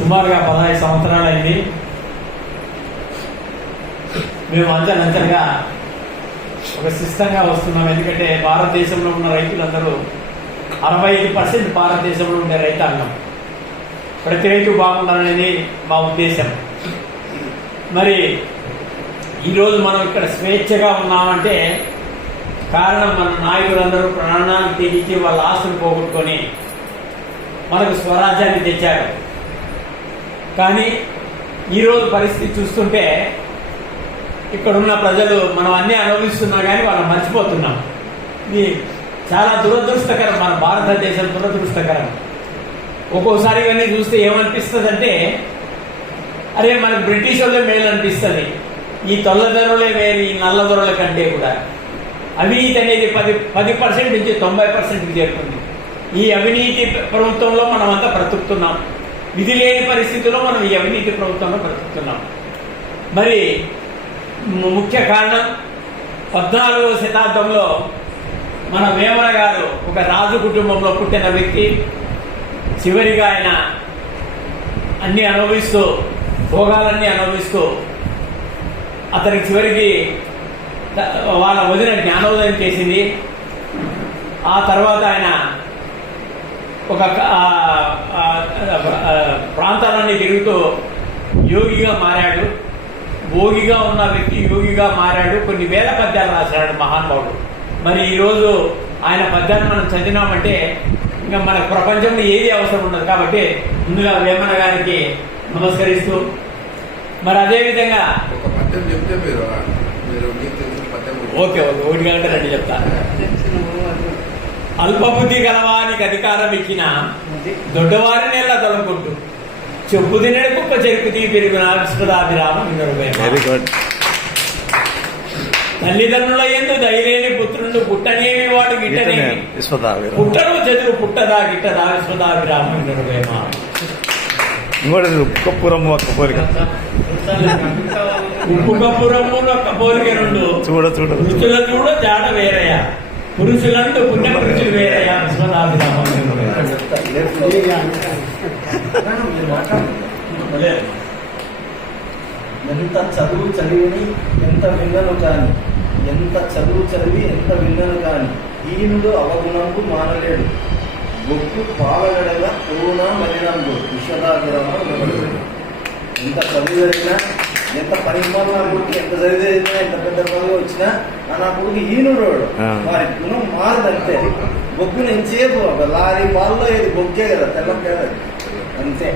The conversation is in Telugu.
సుమారుగా 15 సంవత్సరాలైంది. మేము అంచెలంచెలుగా ఒక సిస్టంగా వస్తున్నాం. ఎందుకంటే భారతదేశంలో ఉన్న రైతులందరూ 65% భారతదేశంలో ఉండే రైతాంగం. ప్రతి రైతు బాగుండాలనేది మా ఉద్దేశం. మరి ఈరోజు మనం ఇక్కడ స్వేచ్ఛగా ఉన్నామంటే కారణం మన నాయకులందరూ ప్రాణాలు తెగించి వాళ్ళ ఆస్తులు పోగొట్టుకొని మనకు స్వరాజ్యాన్ని తెచ్చారు. కానీ ఈరోజు పరిస్థితి చూస్తుంటే ఇక్కడున్న ప్రజలు మనం అన్నీ అనుభవిస్తున్నా కానీ వాళ్ళని మర్చిపోతున్నాం. ఇది చాలా దురదృష్టకరం. మన భారతదేశం దురదృష్టకరం. ఒక్కోసారి ఇవన్నీ చూస్తే ఏమనిపిస్తుంది అంటే అరే మనకు బ్రిటిష్ వాళ్ళే మేలు అనిపిస్తుంది. ఈ తెల్ల దొరలే వేరు ఈ నల్ల దొరల కంటే కూడా. అవినీతి అనేది 10% నుంచి 90%కి చేరుతుంది. ఈ అవినీతి ప్రభుత్వంలో మనం అంతా బ్రతుకుతున్నాం. విధి లేని పరిస్థితుల్లో మనం ఈ అవినీతి ప్రభుత్వంలో బ్రతుకుతున్నాం. మరి ముఖ్య కారణం 14వ శతాబ్దంలో మన వేమన గారు ఒక రాజు కుటుంబంలో పుట్టిన వ్యక్తి. చివరిగా ఆయన అన్ని అనుభవిస్తూ భోగాలన్నీ అనుభవిస్తూ అతనికి చివరికి వాళ్ళ వదిన జ్ఞానోదయం చేసింది. ఆ తర్వాత ఆయన ఒక ప్రాంతాలన్నీ తిరుగుతూ యోగిగా మారాడు. భోగిగా ఉన్న వ్యక్తి యోగిగా మారాడు. కొన్ని వేల పద్యాలు రాశాడు మహానుభావుడు. మరి ఈరోజు ఆయన పద్యాన్ని మనం చదివినామంటే ఇంకా మనకు ప్రపంచంలో ఏది అవసరం ఉండదు. కాబట్టి ముందుగా వేమన గారికి నమస్కరిస్తూ మరి అదేవిధంగా ఓకే ఒకటి గంట రండి చెప్తా. అల్పబుద్ధి గలవానికి అధికారం ఇచ్చిన దొడ్డవారిని ఎలా తొలగొట్టు చెప్పు తినడు కుక్క చెరుకుతీ పెరుగున విశ్వదాభిరామం. Very good. తల్లిదండ్రుల ఎందు ధైర్యని పుత్రుడు పుట్టనేమి వాడు గిట్టనేమి పుట్టను చదువు పుట్టదా గిట్టదా విశ్వదాభిరామం. ఉప్పు కప్పురమ్ము ఒక్క పోలిక రెండు చూడ రుచుల చూడ జాడ వేరయ్య పురుషులంటూ పుణ్య పురుషులు వేరయ్య విశ్వదాభిరామం. ఎంత చదువు చదివి ఎంత విన్నను కాని ఎంత విన్నను కాని ఈనుడు అవగుణంకు మానలేడు గొప్పు పాలగడగా పూర్ణ మలినందు విశ్వదాభిరామం. ఎంత చదువు జరిగినా ఎంత పరిమాణం నా కొడుకు ఎంత చదివినా ఎంత పెద్ద పదవి వచ్చినా నా కొడుకు ఈనుడు వారి గుణం మారదంతే. బొగ్గు ఎంతసేపు లారీ పాల్లో ఏది బొగ్గే కదా తెల్లం కదా అంతే.